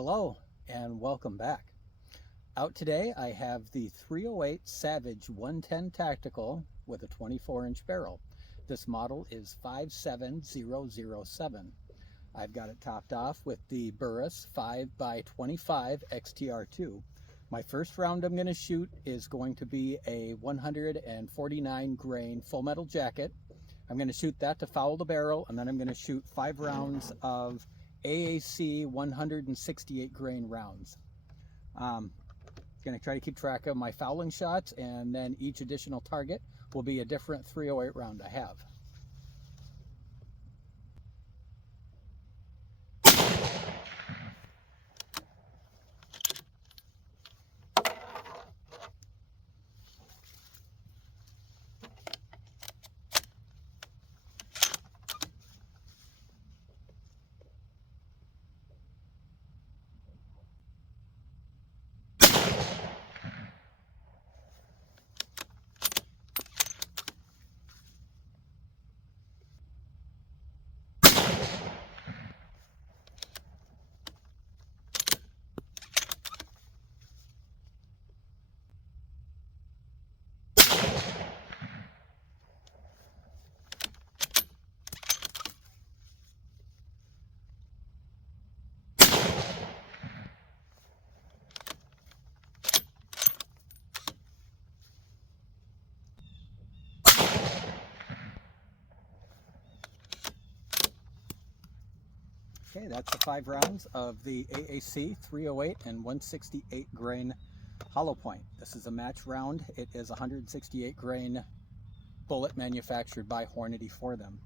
Hello and welcome back. Out today I have the 308 Savage 110 Tactical with a 24-inch barrel. This model is 57007. I've got it topped off with the Burris 5x25 XTR2. My first round I'm going to shoot is going to be a 149 grain full metal jacket. I'm going to shoot that to foul the barrel, and then I'm going to shoot 5 rounds of AAC 168 grain rounds. Going to try to keep track of my fouling shots, and then each additional target will be a different 308 round I have. Okay, that's the 5 rounds of the AAC 308 and 168 grain hollow point. This is a match round. It is 168 grain bullet manufactured by Hornady for them.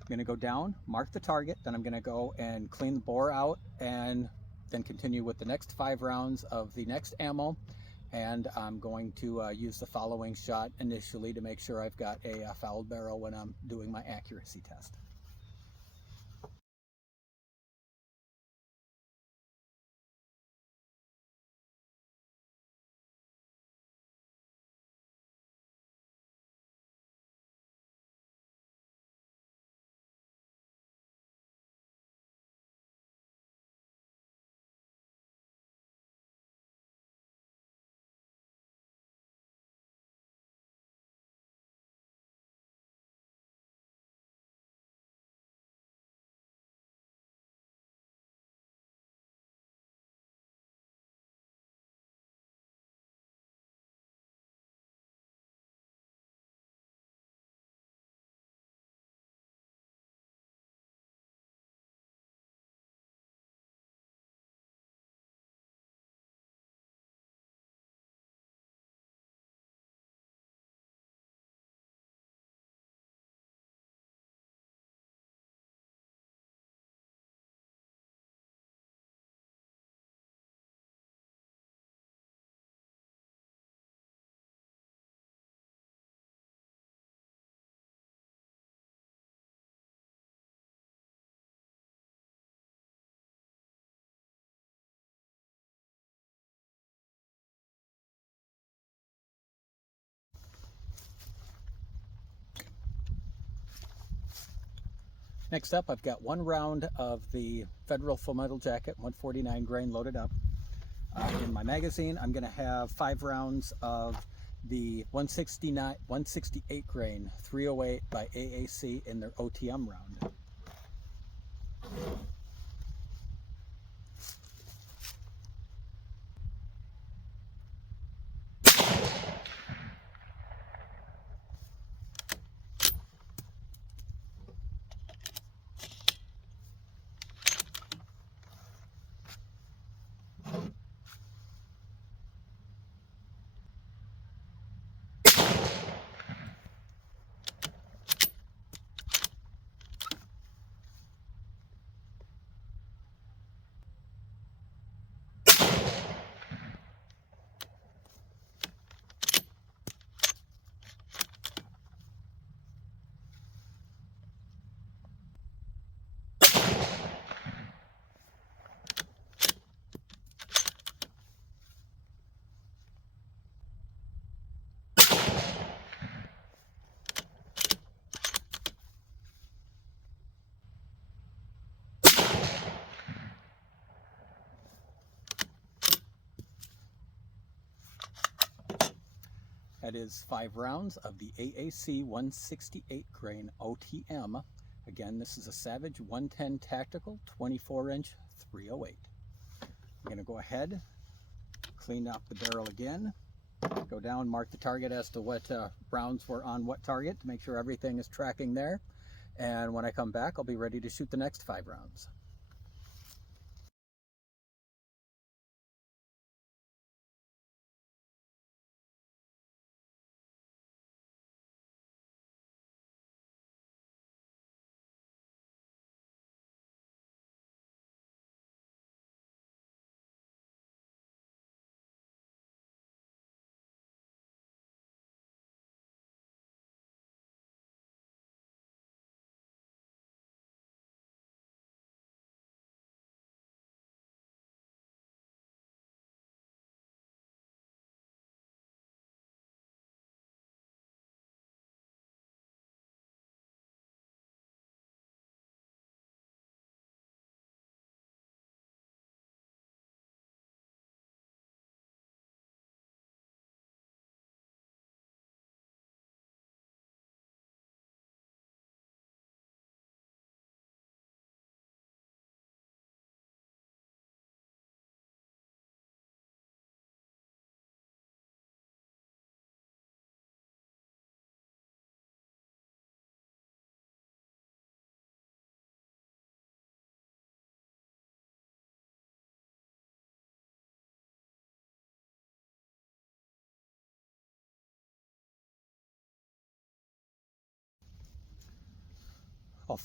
I'm going to go down, mark the target, then I'm going to go and clean the bore out and then continue with the next 5 rounds of the next ammo. And I'm going to use the following shot initially to make sure I've got a fouled barrel when I'm doing my accuracy test. Next up, I've got 1 round of the Federal Full Metal Jacket 149 grain loaded up. In my magazine, I'm going to have 5 rounds of the 168 grain 308 by AAC in their OTM round. That is 5 rounds of the AAC 168 grain OTM. Again, this is a Savage 110 Tactical 24-inch 308. I'm going to go ahead, clean up the barrel again, go down, mark the target as to what rounds were on what target to make sure everything is tracking there. And when I come back, I'll be ready to shoot the next 5 rounds.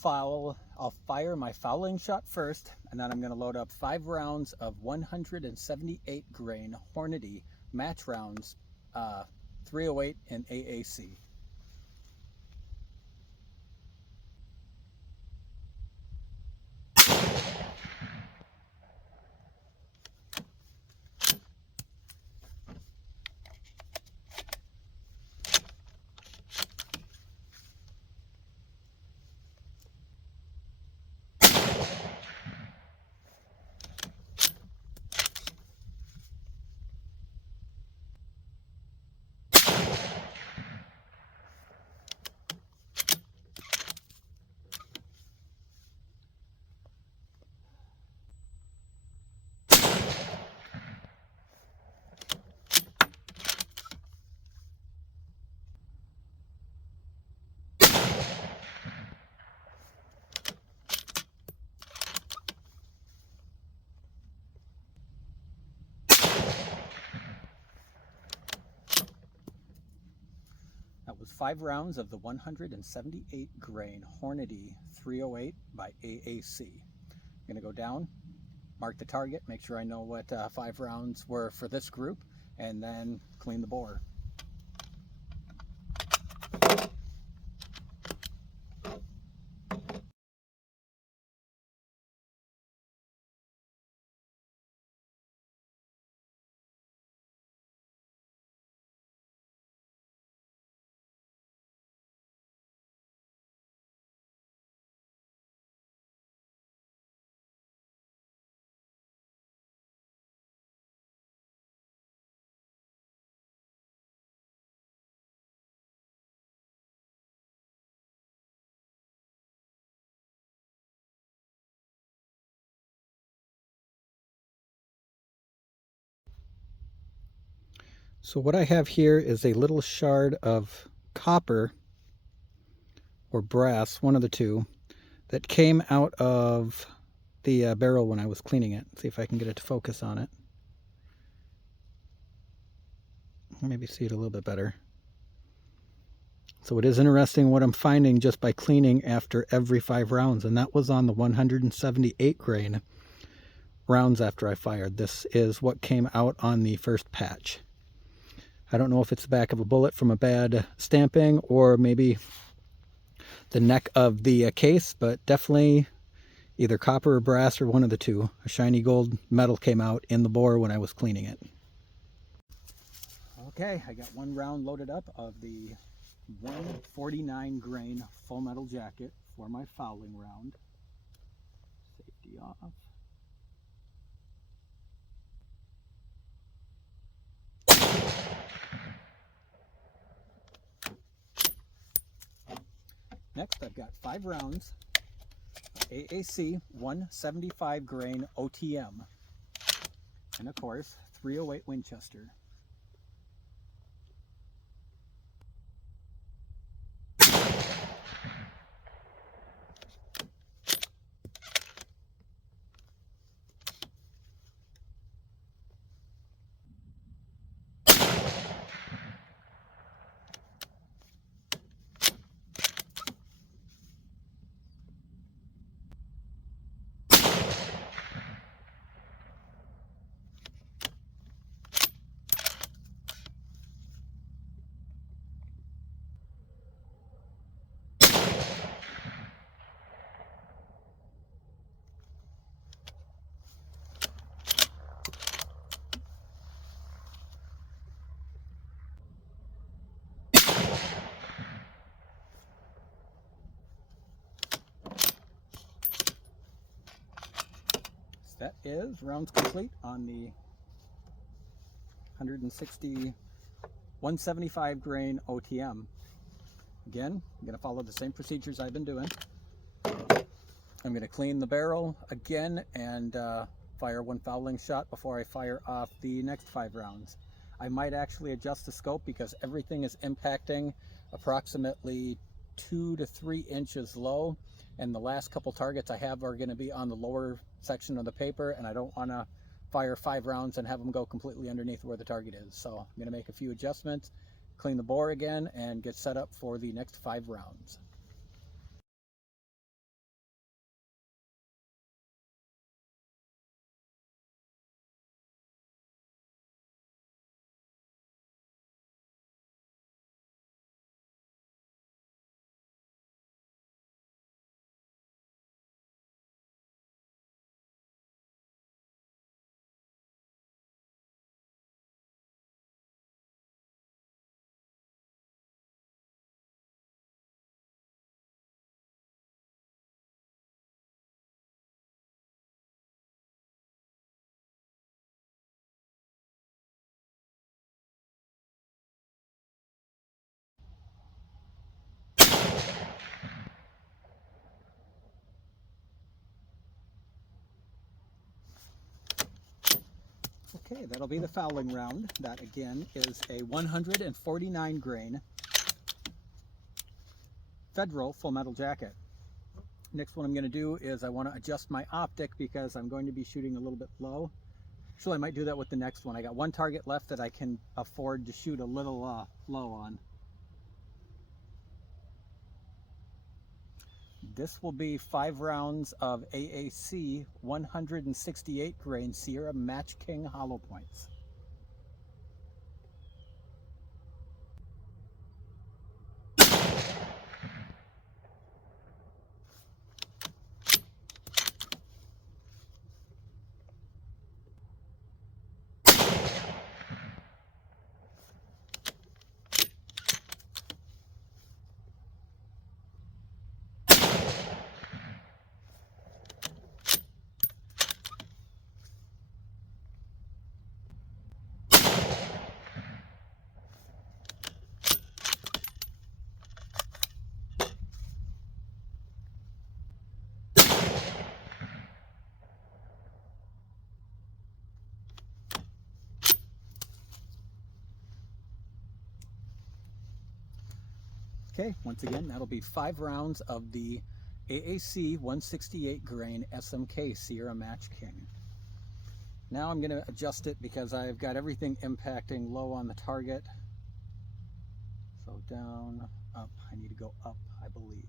I'll fire my fouling shot first, and then I'm going to load up 5 rounds of 178 grain Hornady match rounds, 308 in AAC. That was 5 rounds of the 178 grain Hornady 308 by AAC. I'm going to go down, mark the target, make sure I know what 5 rounds were for this group, and then clean the bore. So what I have here is a little shard of copper or brass, one of the two, that came out of the barrel when I was cleaning it. See if I can get it to focus on it. Maybe see it a little bit better. So it is interesting what I'm finding just by cleaning after every 5 rounds, and that was on the 178 grain rounds after I fired. This is what came out on the first patch. I don't know if it's the back of a bullet from a bad stamping or maybe the neck of the case, but definitely either copper or brass or one of the two. A shiny gold metal came out in the bore when I was cleaning it. Okay, I got 1 round loaded up of the 149 grain full metal jacket for my fouling round. Safety off. Next, I've got 5 rounds of AAC 175 grain OTM, and of course 308 Winchester. That is rounds complete on the 175 grain OTM. Again, I'm going to follow the same procedures I've been doing. I'm going to clean the barrel again and fire 1 fouling shot before I fire off the next 5 rounds. I might actually adjust the scope because everything is impacting approximately 2 to 3 inches low, and the last couple targets I have are going to be on the lower section of the paper, and I don't want to fire 5 rounds and have them go completely underneath where the target is. So I'm going to make a few adjustments, clean the bore again, and get set up for the next 5 rounds. Okay, that'll be the fouling round. That again is a 149 grain Federal full metal jacket. Next one I'm going to do is I want to adjust my optic because I'm going to be shooting a little bit low. Actually, I might do that with the next one. I got 1 target left that I can afford to shoot a little low on. This will be 5 rounds of AAC 168 grain Sierra Match King hollow points. Okay, once again, that'll be 5 rounds of the AAC 168 grain SMK Sierra Match King. Now I'm going to adjust it because I've got everything impacting low on the target. So down, up, I need to go up, I believe.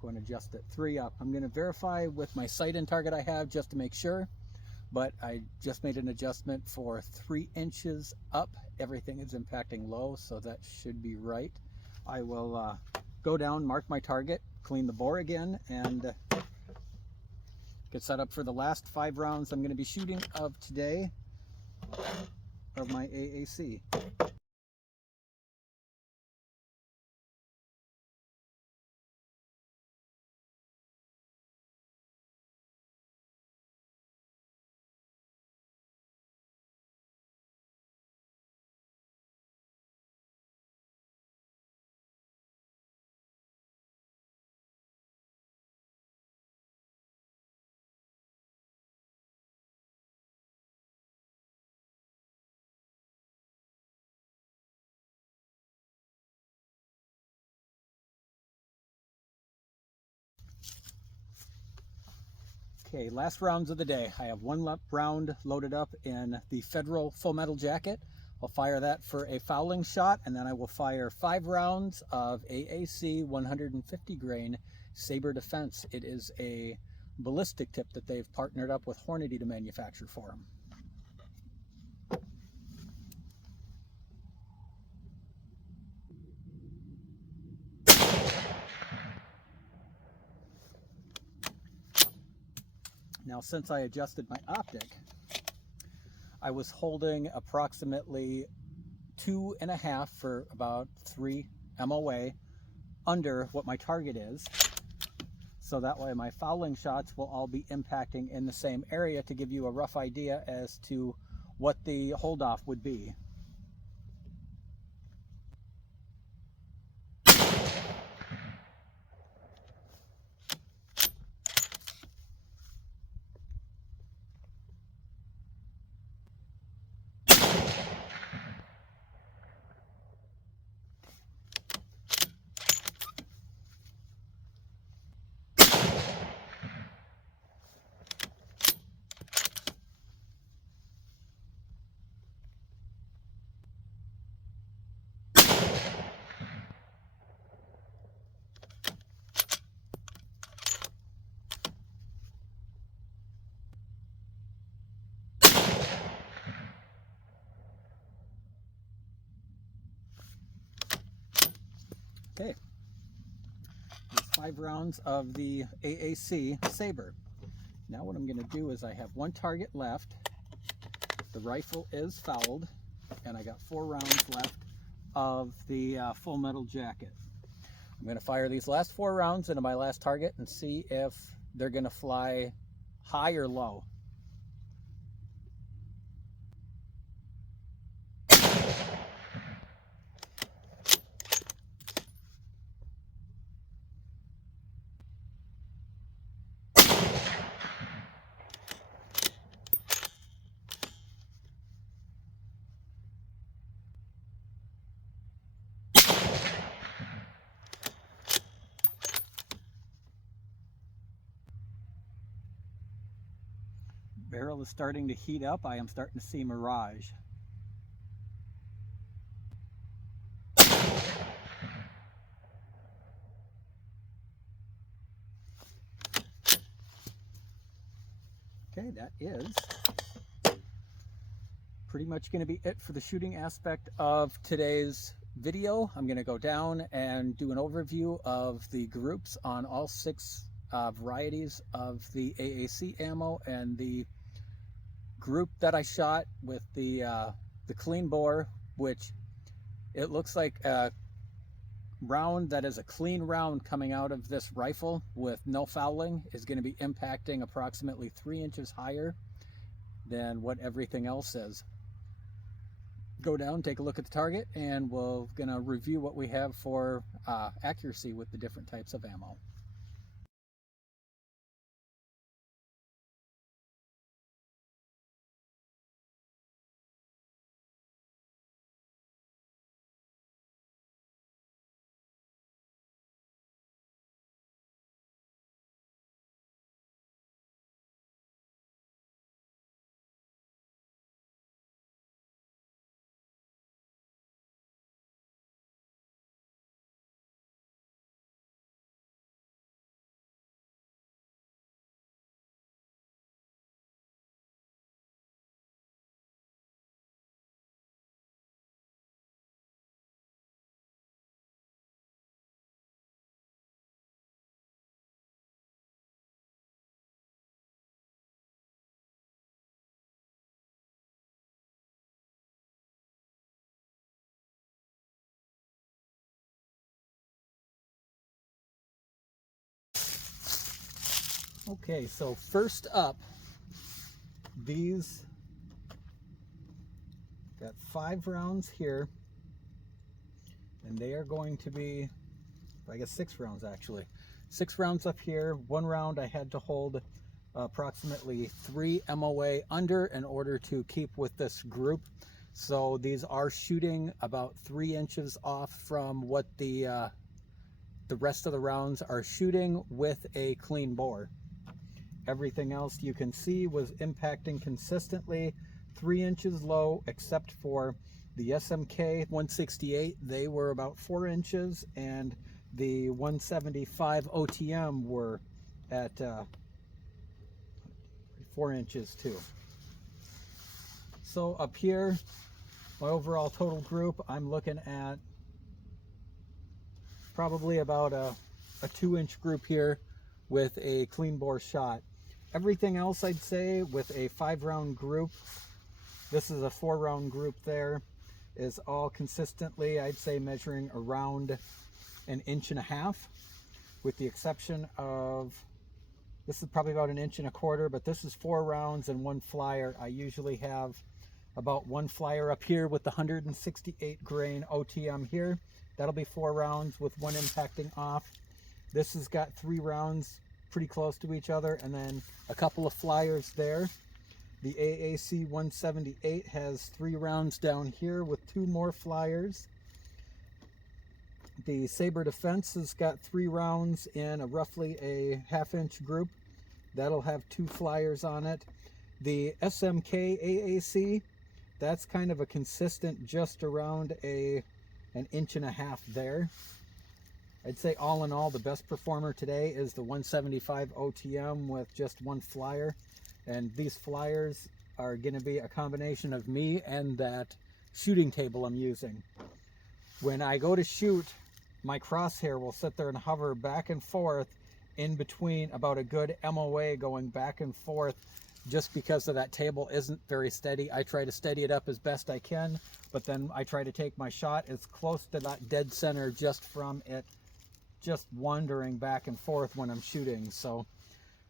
Going to adjust it 3 up. I'm going to verify with my sight and target I have just to make sure, but I just made an adjustment for 3 inches up. Everything is impacting low, so that should be right. I will go down, mark my target, clean the bore again, and get set up for the last 5 rounds I'm going to be shooting of today of my AAC. Okay, last rounds of the day. I have one round loaded up in the Federal Full Metal Jacket. I'll fire that for a fouling shot, and then I will fire 5 rounds of AAC 150 grain Saber Defense. It is a ballistic tip that they've partnered up with Hornady to manufacture for them. Now, since I adjusted my optic, I was holding approximately 2.5 for about 3 MOA under what my target is. So that way my fouling shots will all be impacting in the same area to give you a rough idea as to what the holdoff would be. Okay, there's 5 rounds of the AAC Saber. Now what I'm going to do is I have 1 target left. The rifle is fouled, and I got 4 rounds left of the Full Metal Jacket. I'm going to fire these last 4 rounds into my last target and see if they're going to fly high or low. Barrel is starting to heat up. I am starting to see mirage. Okay, that is pretty much going to be it for the shooting aspect of today's video. I'm going to go down and do an overview of the groups on all 6 varieties of the AAC ammo and the group that I shot with the clean bore, which it looks like a round that is a clean round coming out of this rifle with no fouling is going to be impacting approximately 3 inches higher than what everything else is. Go down, take a look at the target, and we're going to review what we have for accuracy with the different types of ammo. Okay, so first up, these got 5 rounds here, and they are going to be, I guess 6 rounds actually. 6 rounds up here. 1 round I had to hold approximately 3 MOA under in order to keep with this group. So these are shooting about 3 inches off from what the rest of the rounds are shooting with a clean bore. Everything else you can see was impacting consistently 3 inches low, except for the SMK 168. They were about 4 inches, and the 175 OTM were at 4 inches too. So up here, my overall total group, I'm looking at probably about a 2-inch group here with a clean bore shot. Everything else, I'd say, with a 5-round group, this is a 4-round group there, is all consistently, I'd say, measuring around 1.5 inches, with the exception of, this is probably about 1.25 inches, but this is 4 rounds and 1 flyer. I usually have about 1 flyer up here with the 168 grain OTM here. That'll be 4 rounds with 1 impacting off. This has got 3 rounds pretty close to each other, and then a couple of flyers there. The AAC 178 has 3 rounds down here with 2 more flyers. The Saber Defense has got 3 rounds in a roughly a 1/2 inch group. That'll have 2 flyers on it. The SMK AAC, that's kind of a consistent just around 1.5 inches there. I'd say all in all, the best performer today is the 175 OTM with just 1 flyer. And these flyers are going to be a combination of me and that shooting table I'm using. When I go to shoot, my crosshair will sit there and hover back and forth in between about a good MOA going back and forth, just because of that table isn't very steady. I try to steady it up as best I can, but then I try to take my shot as close to that dead center just from it just wandering back and forth when I'm shooting. So,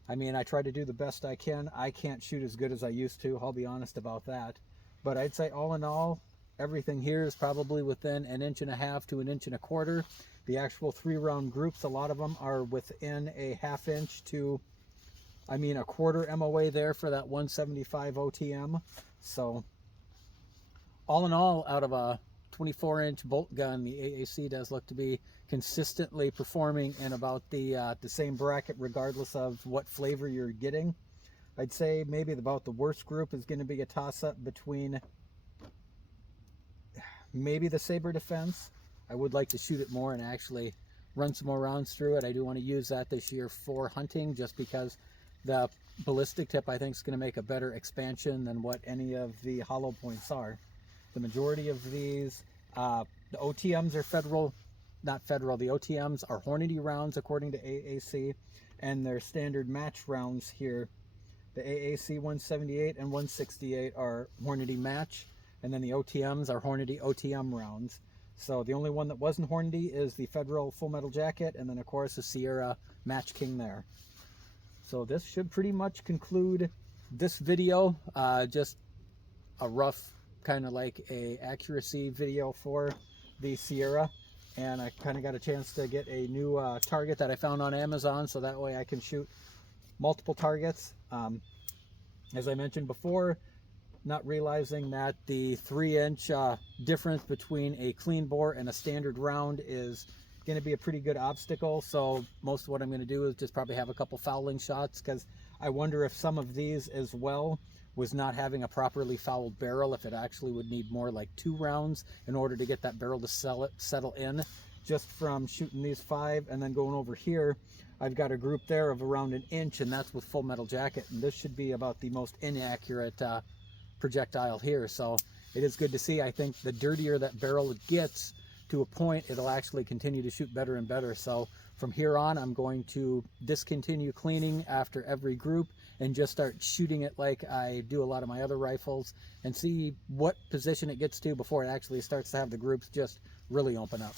I mean, I try to do the best I can. I can't shoot as good as I used to, I'll be honest about that. But I'd say all in all, everything here is probably within 1.5 inches to 1.25 inches. The actual 3-round groups, a lot of them are within a 1/2 inch to, I mean, 1/4 MOA there for that 175 OTM. So all in all, out of a 24-inch bolt gun, the AAC does look to be consistently performing in about the same bracket, regardless of what flavor you're getting. I'd say maybe about the worst group is going to be a toss-up between maybe the Saber Defense. I would like to shoot it more and actually run some more rounds through it. I do want to use that this year for hunting, just because the ballistic tip, I think, is going to make a better expansion than what any of the hollow points are. The majority of these, the OTMs are not federal, the OTMs are Hornady rounds according to AAC, and they're standard match rounds here. The AAC 178 and 168 are Hornady match, and then the OTMs are Hornady OTM rounds. So the only one that wasn't Hornady is the Federal Full Metal Jacket, and then of course the Sierra Match King there. So this should pretty much conclude this video, just a rough kind of like a accuracy video for the Sierra. And I kind of got a chance to get a new target that I found on Amazon, so that way I can shoot multiple targets. As I mentioned before, not realizing that the 3-inch difference between a clean bore and a standard round is going to be a pretty good obstacle. So most of what I'm going to do is just probably have a couple fouling shots, because I wonder if some of these as well was not having a properly fouled barrel, if it actually would need more like 2 rounds in order to get that barrel to settle in. Just from shooting these 5 and then going over here, I've got a group there of around 1 inch, and that's with Full Metal Jacket, and this should be about the most inaccurate projectile here. So it is good to see. I think the dirtier that barrel gets to a point, it'll actually continue to shoot better and better. So from here on, I'm going to discontinue cleaning after every group and just start shooting it like I do a lot of my other rifles, and see what position it gets to before it actually starts to have the groups just really open up.